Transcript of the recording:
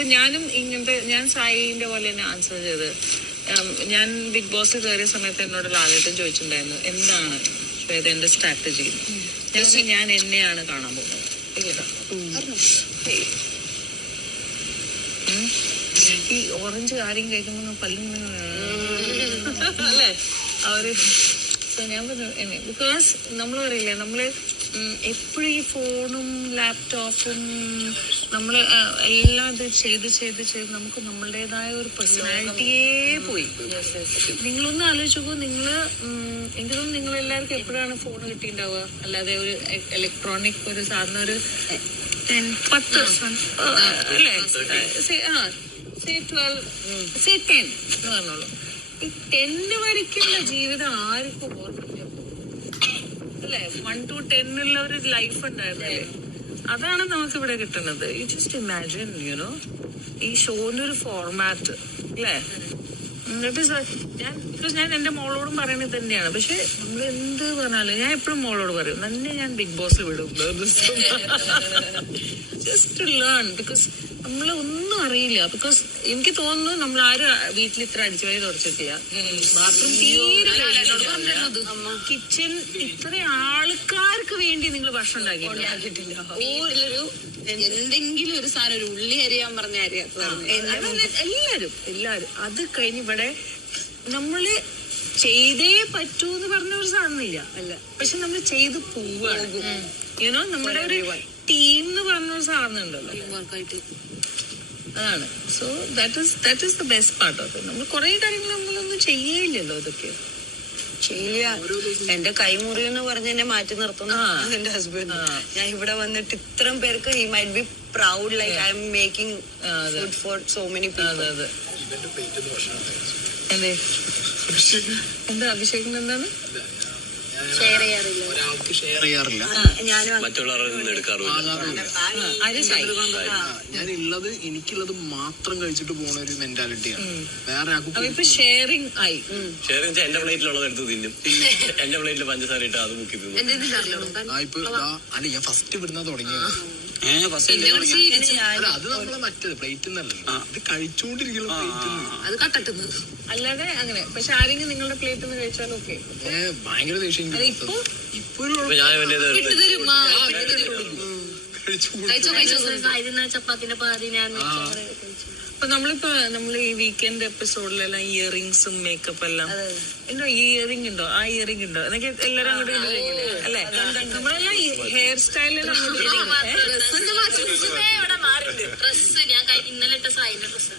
ഇപ്പൊ ഞാനും ഇങ്ങനത്തെ ഞാൻ സായിന്റെ പോലെ തന്നെ ആൻസർ ചെയ്ത്. ഞാൻ ബിഗ് ബോസ് കയറിയ സമയത്ത് എന്നോട് ലാലേട്ടൻ ചോദിച്ചിട്ടുണ്ടായിരുന്നു എന്താണ് ശ്വേത എന്റെ സ്ട്രാറ്റജി ഞാൻ ഞാൻ എന്നെയാണ് കാണാൻ പോകുന്നത്. ഈ ഓറഞ്ച് കാര്യം കേൾക്കുമ്പോ പല്ലും അല്ലേ? അവർ സോ ഞാൻ പറഞ്ഞു ബിക്കോസ് നമ്മൾ പറയില്ലേ നമ്മൾ എപ്പോഴും ഈ ഫോണും ലാപ്ടോപ്പും നമ്മൾ എല്ലാം ഇത് ചെയ്ത് ചെയ്ത് ചെയ്ത് നമുക്ക് നമ്മളുടേതായ ഒരു പേഴ്സണാലിറ്റിയേ പോയി. നിങ്ങളൊന്ന് ആലോചിച്ചപ്പോൾ നിങ്ങൾ എനിക്ക് തോന്നുന്നു നിങ്ങൾ എല്ലാവർക്കും എപ്പോഴാണ് ഫോൺ കിട്ടിയിട്ടുണ്ടാവുക? അല്ലാതെ ഒരു ഇലക്ട്രോണിക് ഒരു സാധനം ഒരു പത്ത് അല്ലേ? ആ സേ ട്വൽവ് സേ ടെൻ എന്ന് പറഞ്ഞോളൂ. ഈ ടെന്ന് വരയ്ക്കുള്ള ജീവിതം ആർക്കും ഓർമ്മ അല്ലേ? വൺ ടു ടെന്നുള്ള ഒരു ലൈഫ് ഉണ്ടായിരുന്നല്ലേ? അതാണ് നമുക്ക് ഇവിടെ കിട്ടുന്നത് യു ജസ്റ്റ് ഇമാജിൻ യുനോ ഈ ഷോന്റെ ഒരു ഫോർമാറ്റ് അല്ലേ എന്നിട്ട് ഞാൻ ബിക്കോസ് ഞാൻ എന്റെ മോളോടും പറയണത് തന്നെയാണ്. പക്ഷെ നമ്മൾ എന്ത് പറഞ്ഞാലും ഞാൻ എപ്പോഴും മോളോട് പറയും തന്നെ ഞാൻ ബിഗ് ബോസ് വിടും. ജസ്റ്റ് ലേൺ ബിക്കോസ് നമ്മൾ ഒന്നും അറിയില്ല. ബിക്കോസ് എനിക്ക് തോന്നുന്നു നമ്മൾ ആരും വീട്ടിൽ ഇത്ര അടിച്ചുവരി തുറച്ചിട്ടില്ല ബാത്റൂം തീരെ കിച്ചൺ ഇത്ര ആൾക്കാർക്ക് വേണ്ടി നിങ്ങൾ ഭക്ഷണം ഉണ്ടാക്കിയിട്ടില്ല. എന്തെങ്കിലും ഒരു സാധനം ഒരു ഉള്ളി അരിയാൻ പറഞ്ഞ അരിയാത്തതാണ് എല്ലാരും എല്ലാരും. അത് കഴിഞ്ഞ് ഇവിടെ നമ്മൾ ചെയ്തേ പറ്റൂ എന്ന് പറഞ്ഞ ഒരു സാധനമില്ല അല്ല പക്ഷെ നമ്മൾ ചെയ്ത് പോവാണ്. യുനോ നമ്മുടെ ഒരു ടീം എന്ന് പറഞ്ഞ ഒരു സാധനം ഉണ്ടല്ലോ. അതാണ്. So that is that is the best part of നമ്മൾ കുറെ കാര്യങ്ങൾ നമ്മളൊന്നും ചെയ്യേയില്ലല്ലോ ഇതൊക്കെ. ശരിയാ എന്റെ കൈമുറി എന്ന് പറഞ്ഞ് എന്നെ മാറ്റി നിർത്തുന്നു. എന്റെ ഹസ്ബൻഡ് ഞാൻ ഇവിടെ വന്നിട്ട് ഇത്രയും പേർക്ക് he might be proud like I am making food for so many അതെ അതെ. എന്തേ എന്താ അഭിഷേകിന് എന്താണ്? ഷെയർ ചെയ്യാറില്ല. ഒരാൾക്ക് ഷെയർ ചെയ്യാറില്ല. ഞാനും മറ്റുള്ളവരിൽ നിന്ന് ഞാൻ ഉള്ളത് എനിക്കുള്ളത് മാത്രം കഴിച്ചിട്ട് പോണ ഒരു മെന്റാലിറ്റിയാണ് വേറെ ആൾക്ക് അപ്പൊ ഇപ്പൊ ഷെയറിങ് ആയി. ഷെയർ വെച്ചാൽ എന്റെ പ്ലേറ്റിലുള്ളത് എടുത്ത് തിന്നും. എന്റെ പ്ലേറ്റിൽ പഞ്ചസാര ഇട്ട് അത് മുക്കി തിന്നും. ആ ഇപ്പൊ ദാ, അല്ല ഞാൻ ഫസ്റ്റ് ഇവിടുന്ന തുടങ്ങിയത്. അത് നമ്മളെ മറ്റേത് പ്ലേറ്റിൽ ഇത് കഴിച്ചുകൊണ്ടിരിക്കുന്ന അത് കട്ടട്ടുന്നു അല്ലാതെ അങ്ങനെ പക്ഷെ ആരെങ്കിലും നിങ്ങളുടെ പ്ലേറ്റ് നിന്ന് കഴിച്ചാൽ ഓക്കെ. ഭയങ്കര ദേഷ്യം ഇപ്പൊ ചപ്പാത്തിന്റെ പാതി ഞാൻ അപ്പൊ നമ്മളിപ്പോ നമ്മൾ ഈ വീക്കെൻഡ് എപ്പിസോഡിലെല്ലാം ഇയറിങ്സും മേക്കപ്പ് എല്ലാം എന്തോ ഈ ഇയറിംഗ് ഉണ്ടോ? ആ ഇയറിംഗ് ഉണ്ടോ? എന്നൊക്കെ എല്ലാരും അങ്ങോട്ട്? അല്ലേ? നമ്മളെല്ലാം ഹെയർ സ്റ്റൈലെല്ലാം അങ്ങോട്ട് ഇങ്ങോട്ട് ഏ? ഡ്രസ് ഞാൻ ഇന്നലെ ഇട്ട സായിന്റെ ഡ്രസ്